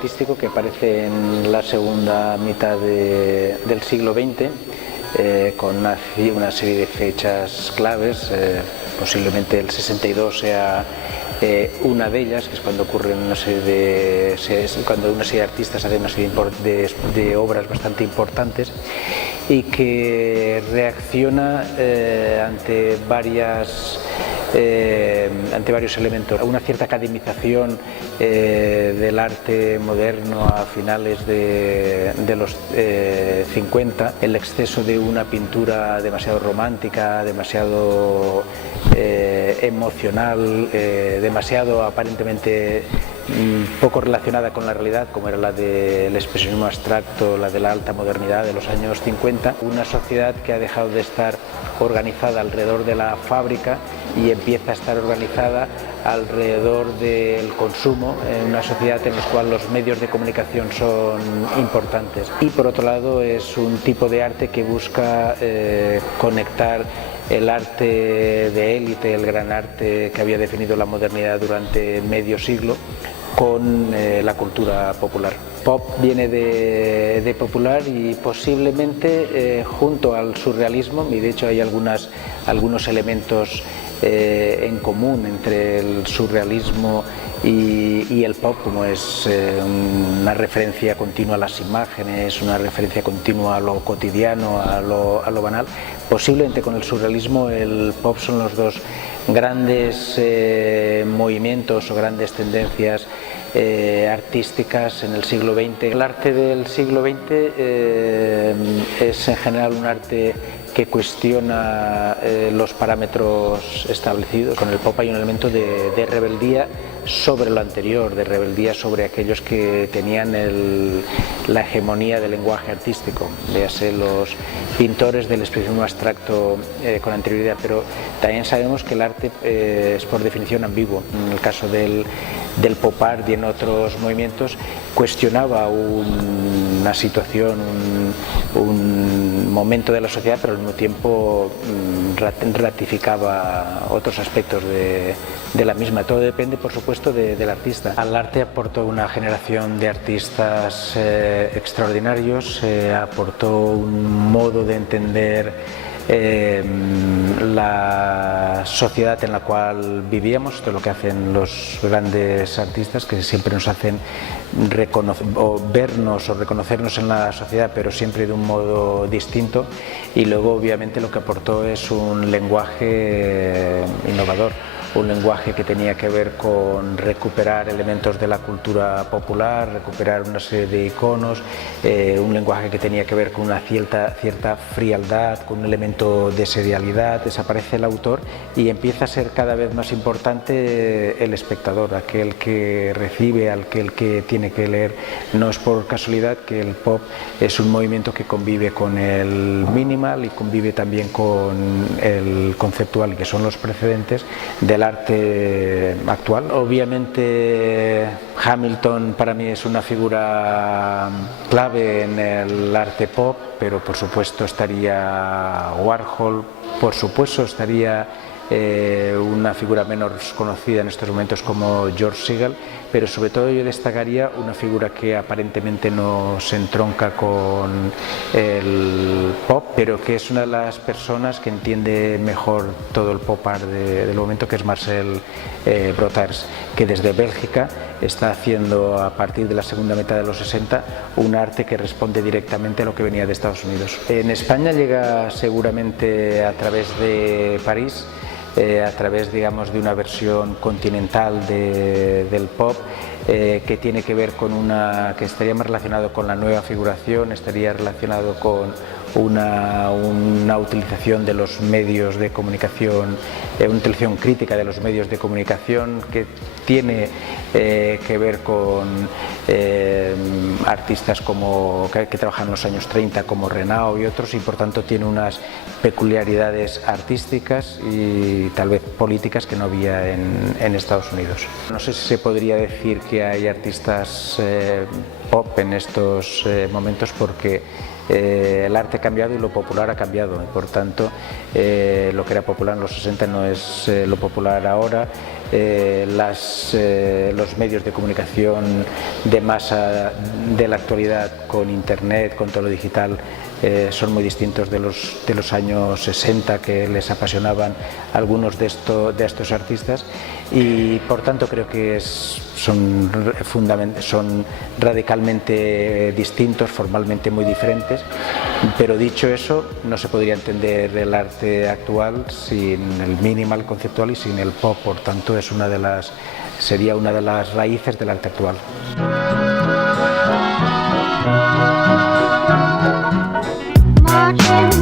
artístico que aparece en la segunda mitad del siglo XX, con una serie de fechas claves. Posiblemente el 62 sea una de ellas, que es cuando ocurren cuando una serie de artistas hacen una serie de obras bastante importantes y que reacciona ante varios elementos. Una cierta academización del arte moderno a finales de los 50, el exceso de una pintura demasiado romántica, demasiado emocional, demasiado aparentemente poco relacionada con la realidad, como era la del expresionismo abstracto, la de la alta modernidad de los años 50, una sociedad que ha dejado de estar organizada alrededor de la fábrica y empieza a estar organizada alrededor del consumo, en una sociedad en la cual los medios de comunicación son importantes. Y por otro lado es un tipo de arte que busca conectar el arte de élite, el gran arte que había definido la modernidad durante medio siglo, con la cultura popular. Pop viene de popular y posiblemente junto al surrealismo, y de hecho hay algunos elementos en común entre el surrealismo y el pop, como es una referencia continua a las imágenes, una referencia continua a lo cotidiano, a lo banal. Posiblemente con el surrealismo el pop son los dos grandes movimientos o grandes tendencias artísticas en el siglo XX. El arte del siglo XX es en general un arte que cuestiona los parámetros establecidos. Con el pop hay un elemento de rebeldía sobre lo anterior, de rebeldía sobre aquellos que tenían la hegemonía del lenguaje artístico, véase los pintores del expresionismo abstracto con anterioridad, pero también sabemos que el arte es por definición ambiguo. En el caso del pop art y en otros movimientos cuestionaba una situación, un momento de la sociedad, pero al mismo tiempo ratificaba otros aspectos de la misma. Todo depende, por supuesto, del artista. Al arte aportó una generación de artistas extraordinarios, aportó un modo de entender la sociedad en la cual vivíamos. Esto es lo que hacen los grandes artistas, que siempre nos hacen vernos o reconocernos en la sociedad, pero siempre de un modo distinto. Y luego, obviamente, lo que aportó es un lenguaje innovador, un lenguaje que tenía que ver con recuperar elementos de la cultura popular, recuperar una serie de iconos, un lenguaje que tenía que ver con una cierta frialdad, con un elemento de serialidad. Desaparece el autor y empieza a ser cada vez más importante el espectador, aquel que recibe, aquel que tiene que leer. No es por casualidad que el pop es un movimiento que convive con el minimal y convive también con el conceptual, que son los precedentes del arte actual. Obviamente Hamilton para mí es una figura clave en el arte pop, pero por supuesto estaría Warhol, por supuesto estaría una figura menos conocida en estos momentos como George Segal, pero sobre todo yo destacaría una figura que aparentemente no se entronca con el pop, pero que es una de las personas que entiende mejor todo el pop art del momento, que es Marcel Brothers, que desde Bélgica está haciendo, a partir de la segunda mitad de los 60, un arte que responde directamente a lo que venía de Estados Unidos. En España llega seguramente a través de París, a través, digamos, de una versión continental del pop, que tiene que ver con que estaría más relacionado con la nueva figuración, estaría relacionado con una utilización de los medios de comunicación, una utilización crítica de los medios de comunicación, que tiene que ver con artistas que trabajan en los años 30 como Renao y otros, y por tanto tiene unas peculiaridades artísticas y tal vez políticas que no había en Estados Unidos. No sé si se podría decir que hay artistas pop en estos momentos, porque el arte ha cambiado y lo popular ha cambiado, y por tanto lo que era popular en los 60 no es lo popular ahora. Los medios de comunicación de masa de la actualidad, con internet, con todo lo digital, son muy distintos de los años 60, que les apasionaban algunos de estos artistas, y por tanto creo que son radicalmente distintos, formalmente muy diferentes. Pero dicho eso, no se podría entender el arte actual sin el minimal conceptual y sin el pop, por tanto sería una de las raíces del arte actual. Marching